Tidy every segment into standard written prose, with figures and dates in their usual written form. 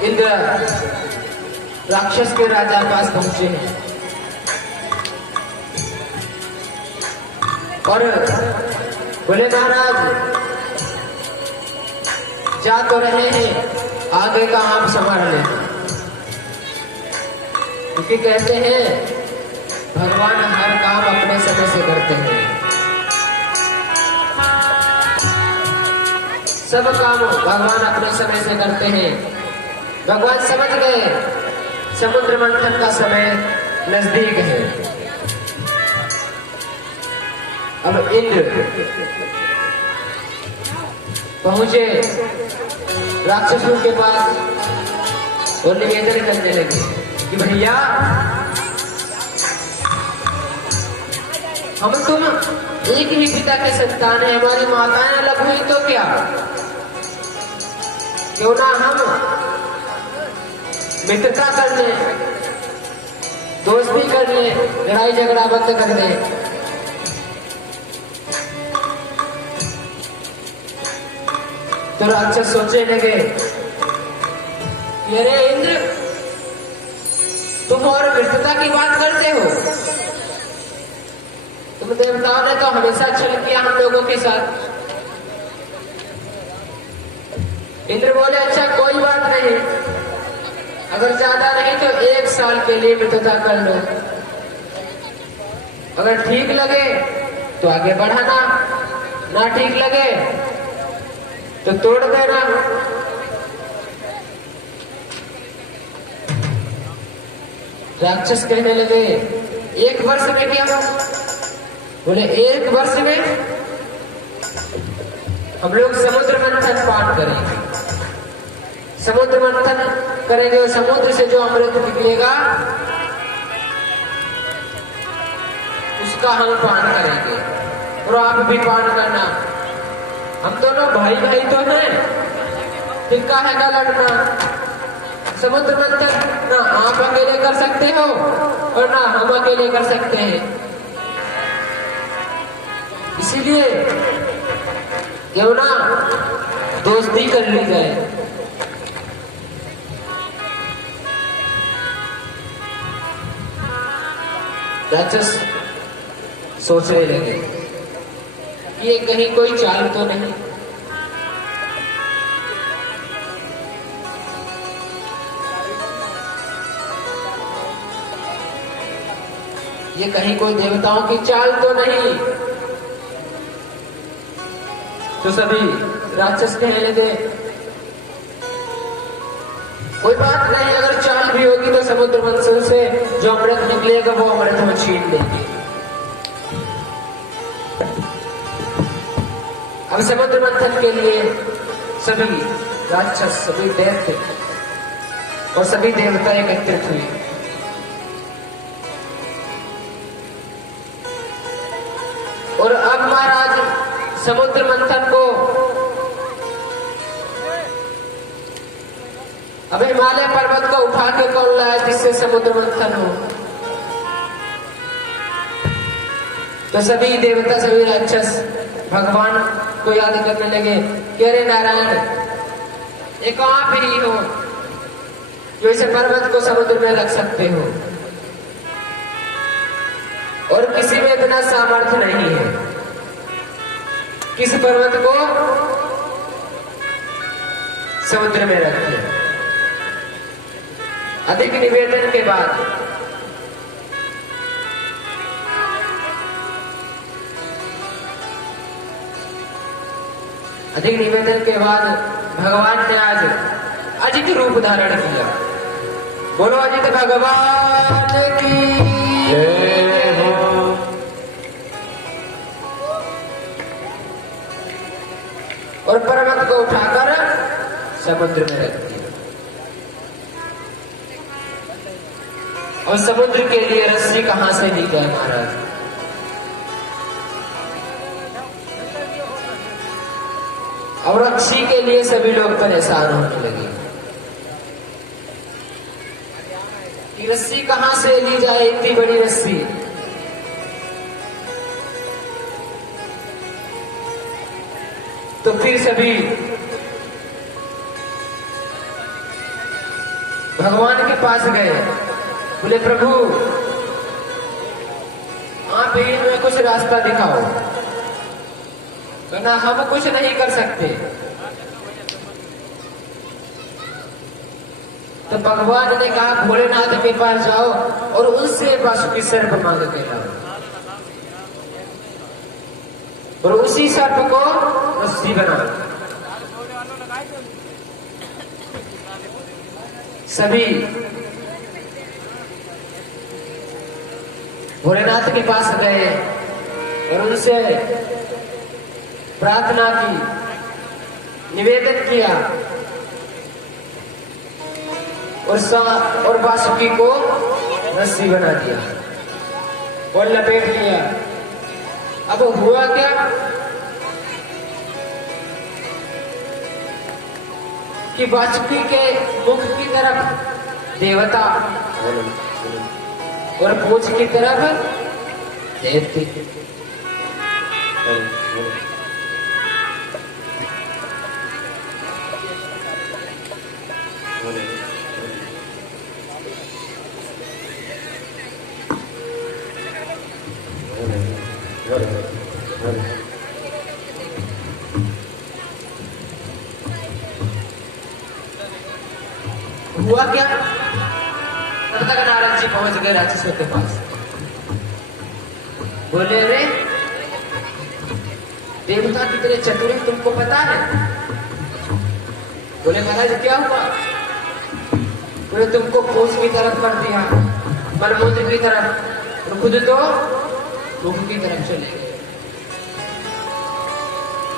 इंद्र राक्षस के राजा के पास पहुंचे हैं और बोले महाराज जा तो रहे हैं, आगे का आप संभाल लेना, क्योंकि कहते हैं भगवान हर काम अपने समय से करते हैं। सब काम भगवान अपने समय से करते हैं। भगवान समझ गए समुद्र मंथन का समय नजदीक है। अब इंद्र पहुंचे राक्षसों के पास और निवेदन करने लगे कि भैया हम तुम एक ही पिता के संतान है, हमारी माताएं अलग हुई तो क्या, क्यों ना हम मित्रता कर ले, दोस्ती कर ले, लड़ाई झगड़ा बंद कर दे। तो राक्षस सोचने लगे अरे इंद्र तुम और मित्रता की बात करते हो, तुम देवताओं ने तो हमेशा छल किया हम लोगों के साथ। इंद्र बोले अच्छा कोई बात नहीं, अगर ज्यादा नहीं तो 1 साल के लिए मित्रता कर लो, अगर ठीक लगे तो आगे बढ़ाना, ना ठीक लगे तो तोड़ देना। राक्षस कहने लगे 1 वर्ष में क्या, बोले 1 वर्ष में हम लोग समुद्र मंथन पान करेंगे, समुद्र मंथन करेंगे और समुद्र से जो अमृत निकलेगा उसका हम पान करेंगे और आप भी पान करना। हम दोनों भाई भाई तो हैं, फिर काहे का लड़ना। समुद्र मंथन ना आप अकेले कर सकते हो और ना हम अकेले कर सकते हैं, इसीलिए क्यों ना दोस्ती कर ली जाए। राक्षस सोचने लगे ये कहीं कोई चाल तो नहीं, ये कहीं कोई देवताओं की चाल तो नहीं। तो सभी राक्षस कहने लगे कोई बात नहीं, अगर चाल भी होगी तो समुद्र मंथन से जो अमृत निकलेगा वो अमृत हम छीन लेंगे। अब समुद्र मंथन के लिए सभी राक्षस, सभी दैत्य और सभी देवता एकत्रित हुए। और अब महाराज समुद्र मंथन को अब हिमालय पर्वत को उठा के कौन लाया जिससे समुद्र मंथन हो। तो सभी देवता, सभी राक्षस भगवान को याद करने लगे कि अरे नारायण एक आप ही हो जो इस पर्वत को समुद्र में रख सकते हो, और किसी में इतना सामर्थ्य नहीं है किस पर्वत को समुद्र में रखे। अधिक निवेदन के बाद भगवान ने आज अजित रूप धारण किया। बोलो अजित भगवान की जय हो। और पर्वत को उठाकर समुद्र में रख दिया। और समुद्र के लिए रस्सी कहां से ली जाए महाराज। और रस्सी के लिए सभी लोग परेशान होने लगे कि रस्सी कहां से ली जाए, इतनी बड़ी रस्सी। तो फिर सभी भगवान के पास गए, बोले प्रभु आप ही में कुछ रास्ता दिखाओ। कहना हम कुछ नहीं कर सकते। तो भगवान ने कहा भोलेनाथ के पास जाओ और उनसे वासुकी सर्प मांग के लाओ, और उसी सर्प को रस्सी बनाओ। सभी भोलेनाथ के पास गए और उनसे प्रार्थना की, निवेदन किया और वासुकी को रस्सी बना दिया और लपेट लिया। अब हुआ क्या, कि वासुकी के मुख की तरफ देवता और पूंछ की तरफ देवती। हुआ क्या, तब तक नारद जी पहुंच गए राक्षसों के पास। बोले रे देवता कितने चतुर है तुमको पता है? बोले महाराज क्या हुआ? बोले तुमको पूंछ की तरफ कर दिया, मलमूत्र की तरफ, और खुद तो मुख की तरफ चले गए।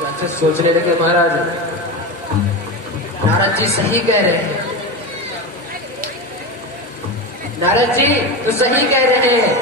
राक्षस सोचने लगे महाराज नारद जी सही कह रहे हैं, नारद जी तो सही कह रहे हैं।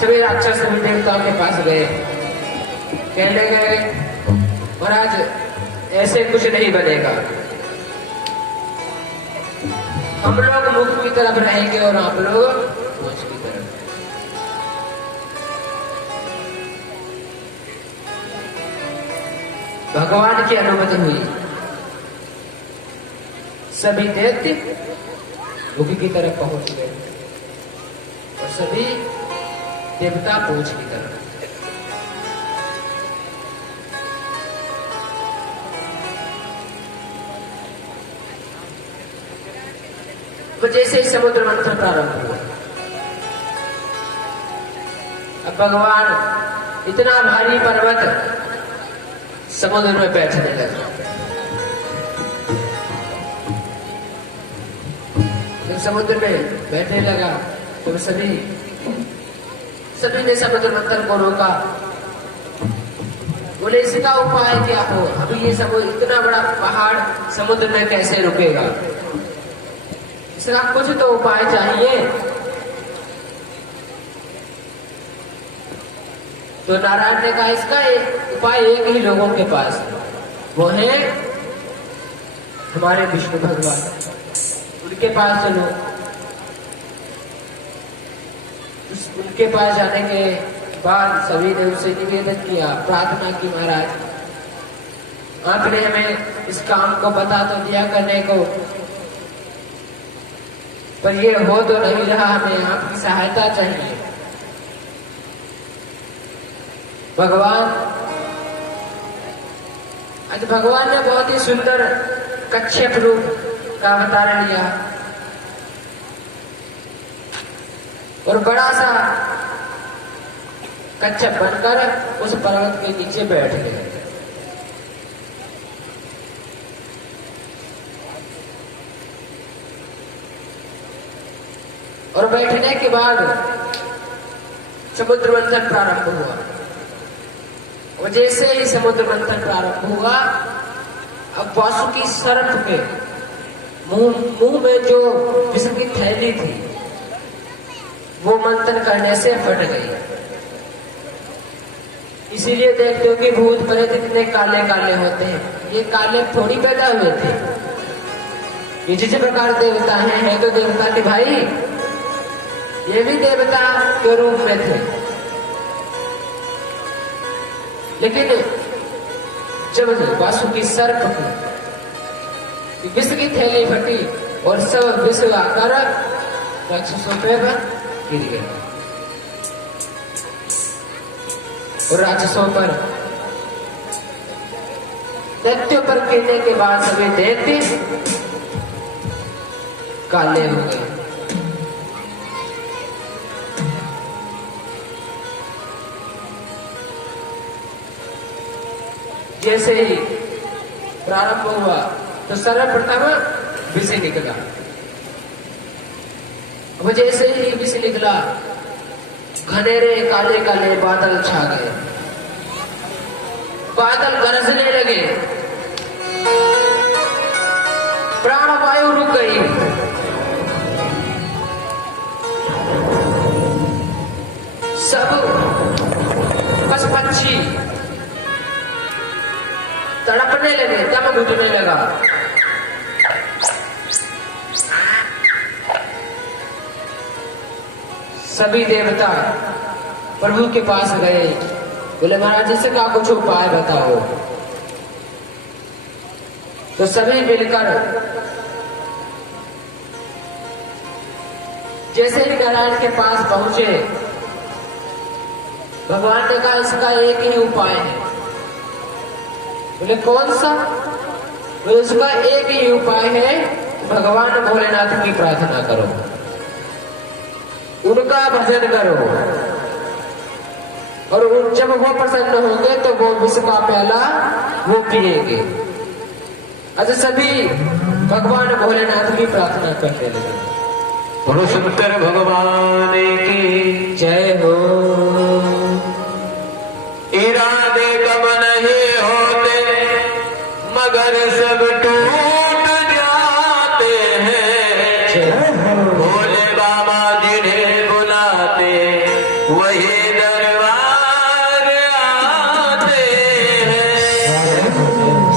सभी राक्षस सभी देवताओं के पास गए, कहने गए महाराज ऐसे कुछ नहीं बनेगा, हम लोग मुख की तरफ रहेंगे और आप लोग पूंछ की तरफ। भगवान की अनुमति हुई, सभी देवते मुख की तरफ पहुंच गए और सभी देवता पूंछ की तरफ। तो जैसे समुद्र मंथन प्रारंभ हुआ, अब भगवान इतना भारी पर्वत समुद्र में बैठने लगा। जब समुद्र में बैठने लगा तो सभी ने समुद्र मंथन को रोका। बोले इसका उपाय क्या हो? अभी ये समुद्र इतना बड़ा पहाड़ समुद्र में कैसे रुकेगा? इसका कुछ तो उपाय चाहिए। तो नारायण ने कहा इसका उपाय एक ही लोगों के पास है, वो है हमारे विष्णु भगवान, उनके पास चलो। उनके पास जाने के बाद सभी ने उनसे निवेदन किया, प्रार्थना की महाराज आपने हमें इस काम को बता तो दिया करने को, पर ये हो तो नहीं रहा, हमें आपकी सहायता चाहिए। भगवान आज भगवान ने बहुत ही सुंदर कच्छप रूप का अवतार लिया और बड़ा सा कच्छप बनकर उस पर्वत के नीचे बैठ गए। और बैठने के बाद समुद्र मंथन प्रारंभ हुआ। और जैसे ही समुद्र मंथन प्रारंभ हुआ, अब वासुकी सर्प के मुंह में जो विष की थैली थी वो मंथन करने से फट गई। इसीलिए देखते हो कि भूत प्रेत इतने काले काले होते हैं, ये काले थोड़ी पैदा हुए थे, ये जिस प्रकार देवता हैं तो देवता के भाई, ये भी देवता के रूप में थे। लेकिन जब वासुकी सर्प की विष की थैली फटी और सब विष आकर राक्षसों पे गिर गए और राक्षसों पर दैत्यों पर गिरने के बाद सभी दैत्य काले हो गए। जैसे ही प्रारंभ हुआ तो सर्वप्रथम विष निकला। अब जैसे ही विष निकला घनेरे काले काले बादल छा गए, बादल गरजने लगे, प्राणवायु रुक गई, सब पशु पक्षी तड़पने लगे, दम घुटने लगा। सभी देवता प्रभु के पास गए, बोले महाराज इसका कुछ उपाय बताओ। तो सभी मिलकर जैसे ही नारायण के पास पहुंचे, भगवान ने कहा इसका एक ही उपाय है। बोले कौन सा? बोले उसका एक ही उपाय है, भगवान भोलेनाथ की प्रार्थना करो, उनका भजन करो, और जब वो प्रसन्न होंगे तो वो विष का प्याला वो पिएंगे। अच्छा सभी भगवान भोलेनाथ की प्रार्थना करने लगे। पुरुषोत्तर भगवान की जय हो। इरादे कब नहीं होते मगर सब टूट जाते हैं। भोले बाबा जिन्हें बुलाते वही दरबार आते हैं।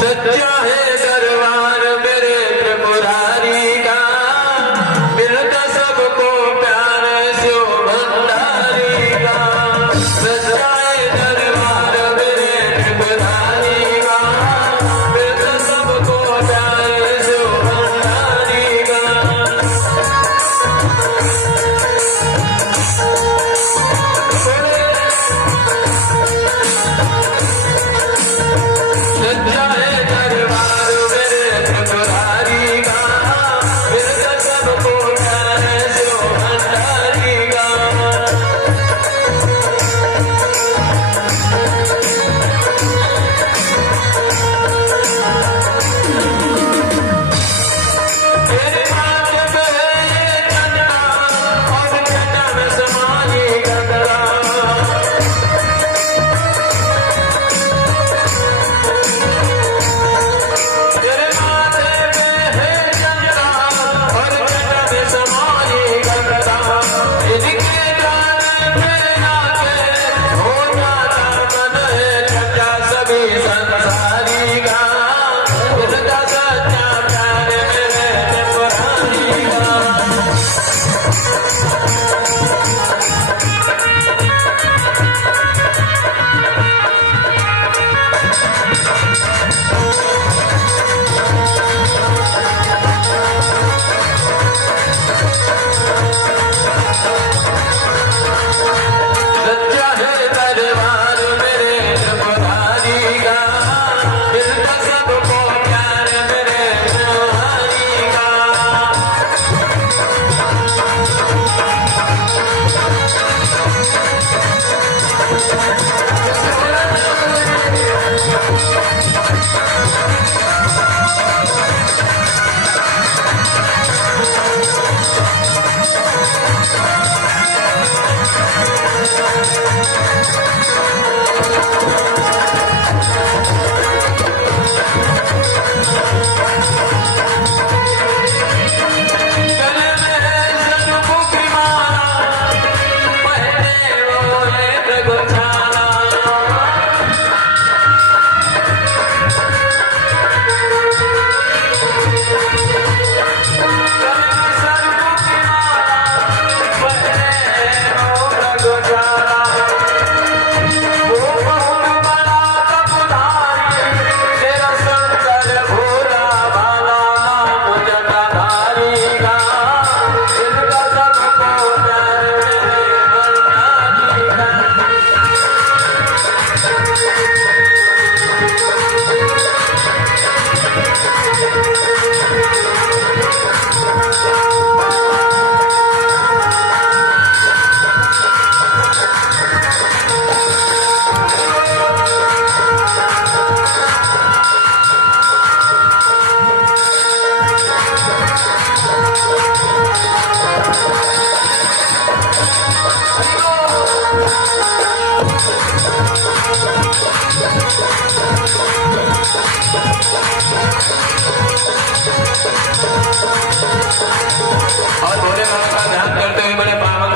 सच्चा है दरबार मेरे त्रिपुरारी का, मिलता सबको प्यार शिव भंडारी का। सच्चा है दरबार मेरे त्रिपुरारी का, मिलता सबको प्यार शिव भंडारी का। और भोले बाबा का ध्यान करते हुए बड़े पावन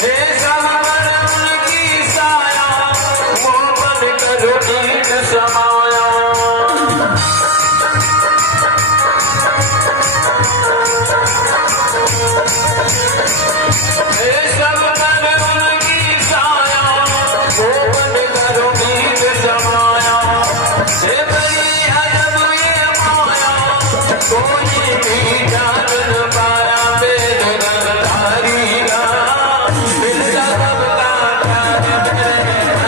हे समर उनकी साया मोहन करो नीत समाया हे समर उनकी साया मोहन करो नीत समाया हे बड़ी अजब ये माया कोई भी जान न पाया वेद गंधारी का मिलता सबका कार्य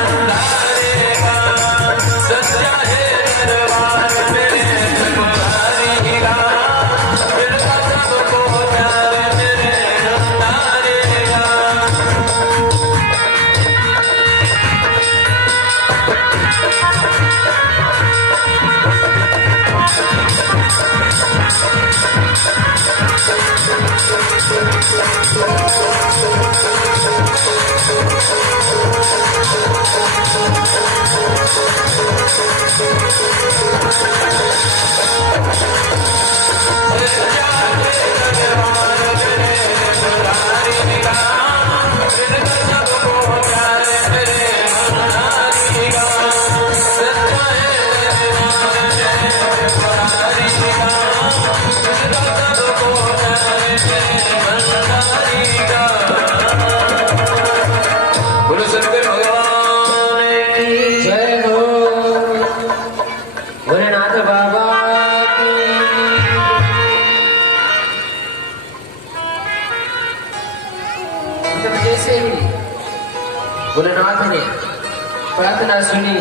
अंधारे का सच्चा है दरबार मेरे गंधारी का मिलता सबको प्यार मेरे अंधारे का बोलो शंकर भगवान की जय हो भोलेनाथ बाबा की। जब जैसे ही भोलेनाथ ने प्रार्थना सुनी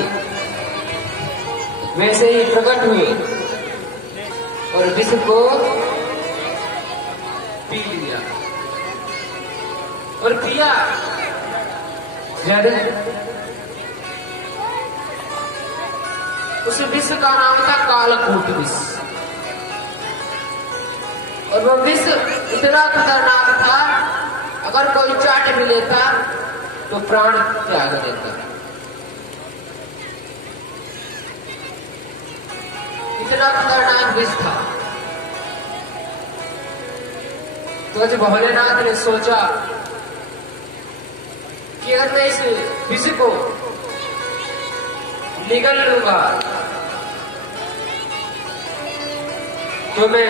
वैसे ही प्रकट हुए और विष को पी लिया और पिया उस विष का नाम था कालकूट विष और वो विष इतना खतरनाक था अगर कोई चाट भी लेता तो प्राण त्याग देता। इतना खतरनाक विष था। तो आज भोलेनाथ ने सोचा कि अगर मैं इस विष को निगल लूंगा तो मैं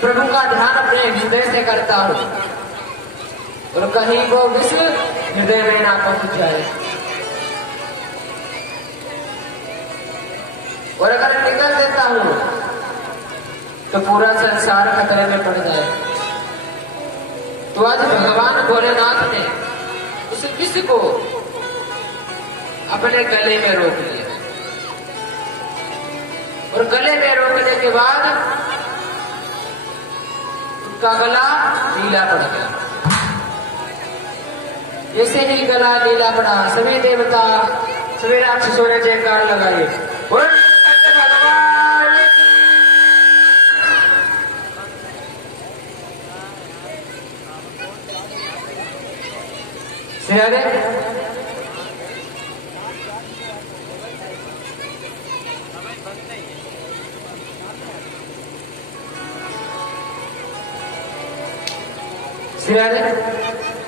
प्रभु का ध्यान अपने हृदय से करता हूं और कहीं वो विष हृदय में ना पहुंच जाए और अगर निगल देता हूं तो पूरा संसार खतरे में पड़ जाए। तो आज भगवान भोलेनाथ ने उस विष को अपने गले में रोक लिया और गले में रोकने के बाद उसका गला नीला पड़ गया। जैसे ही गला नीला पड़ा सभी देवता सभी राक्षसों ने जयकार लगाई। श्री राधे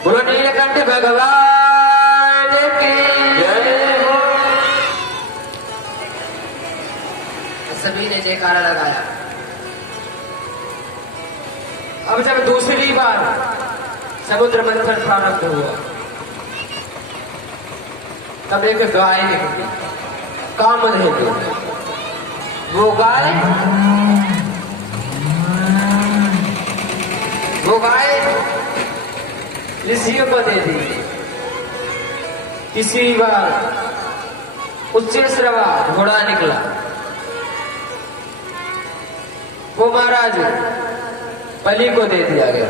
बोलो नीलकंठ भगवान की जय हो। सभी ने जयकारा लगाया। अब जब दूसरी बार समुद्र मंथन प्रारंभ हुआ तब एक गाय निकली कामधेनु। वो गाय ऋषियों को दे दी। तीसरी बार उच्चैश्रवा घोड़ा निकला। वो महाराज बलि को दे दिया गया।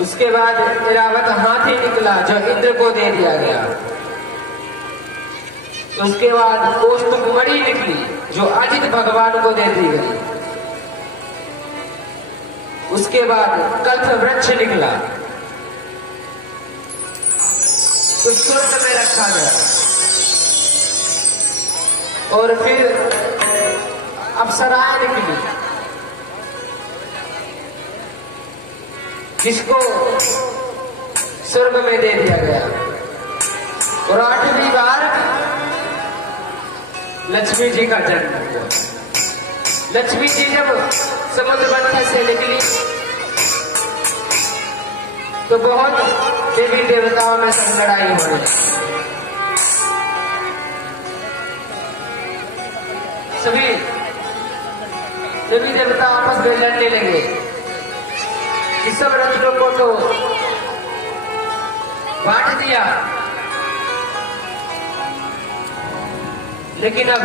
उसके बाद ऐरावत हाथी निकला जो इंद्र को दे दिया गया। उसके बाद कौस्तुभ मणि निकली जो अजित भगवान को दे दी गई। उसके बाद कल्प वृक्ष निकला तो स्वर्ग में रखा गया। और फिर अप्सराएं निकली, जिसको स्वर्ग में दे दिया गया। और 8वीं बार लक्ष्मी जी का जन्म हुआ। लक्ष्मी जी जब समुद्र मंथन से निकली तो बहुत देवी देवताओं में लड़ाई हो रही। सभी देवी देवता आपस में लड़ने लगे। इस सब रत्नों को तो बांट दिया, लेकिन अब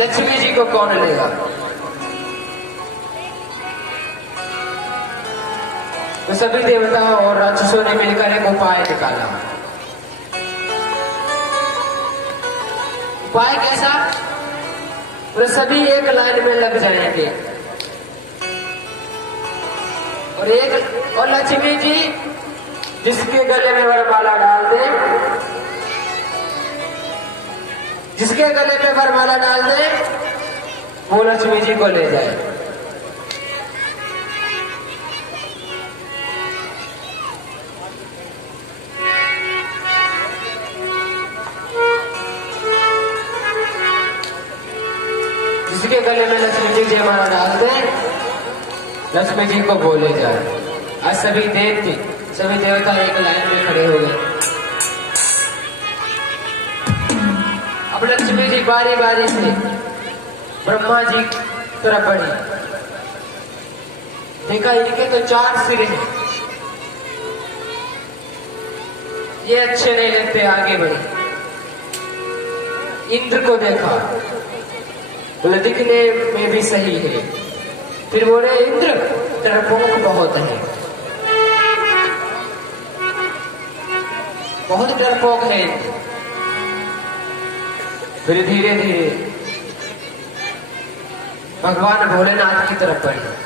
लक्ष्मी जी को कौन लेगा? तो सभी देवताओं और राक्षसों ने मिलकर एक उपाय निकाला। उपाय कैसा? वो सभी एक लाइन में लग जाएंगे और लक्ष्मी जी जिसके गले में वरमाला डाल दे, जिसके गले में वरमाला डाल दे वो लक्ष्मी जी को ले जाए। जिसके गले में लक्ष्मी जी जयमाला डाल दे लक्ष्मी जी को बोले जाए। आज सभी देवता एक लाइन में खड़े हो गए। अब लक्ष्मी जी बारी बारी से ब्रह्मा जी तरफ बढ़ी। देखा इनके तो 4 सिर हैं, ये अच्छे नहीं लगते, आगे बढ़ी। इंद्र को देखा, बोले दिखने में भी सही है। फिर बोले इंद्र डरपोक बहुत है, बहुत डरपोक है इंद्र। फिर धीरे धीरे भगवान भोलेनाथ की तरफ बढ़े।